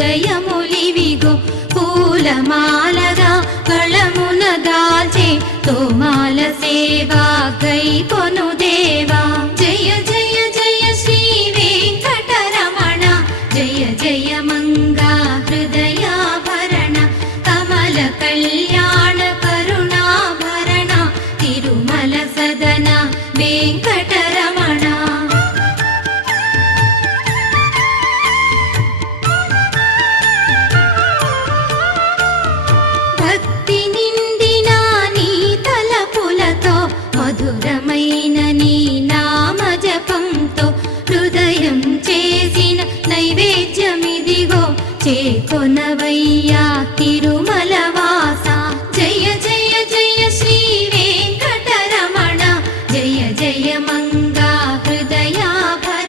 హృదయములివిగో పూలమాలగా కళమున దాల్చే తోమాల సేవా గైకొను దేవా జయ జయ జయ శ్రీ వెంకటరమణ జయ జయ మంగా హృదయాభరణ కమల కళ్యాణ కరుణాభరణ తిరుమల సదన వెంకటరమణ భక్తి నిండిన నీ తలపులతో మధురమైన నీ నామ జపంతో హృదయం చేసిన నైవేద్యమిదిగో చేకొనవయ్యా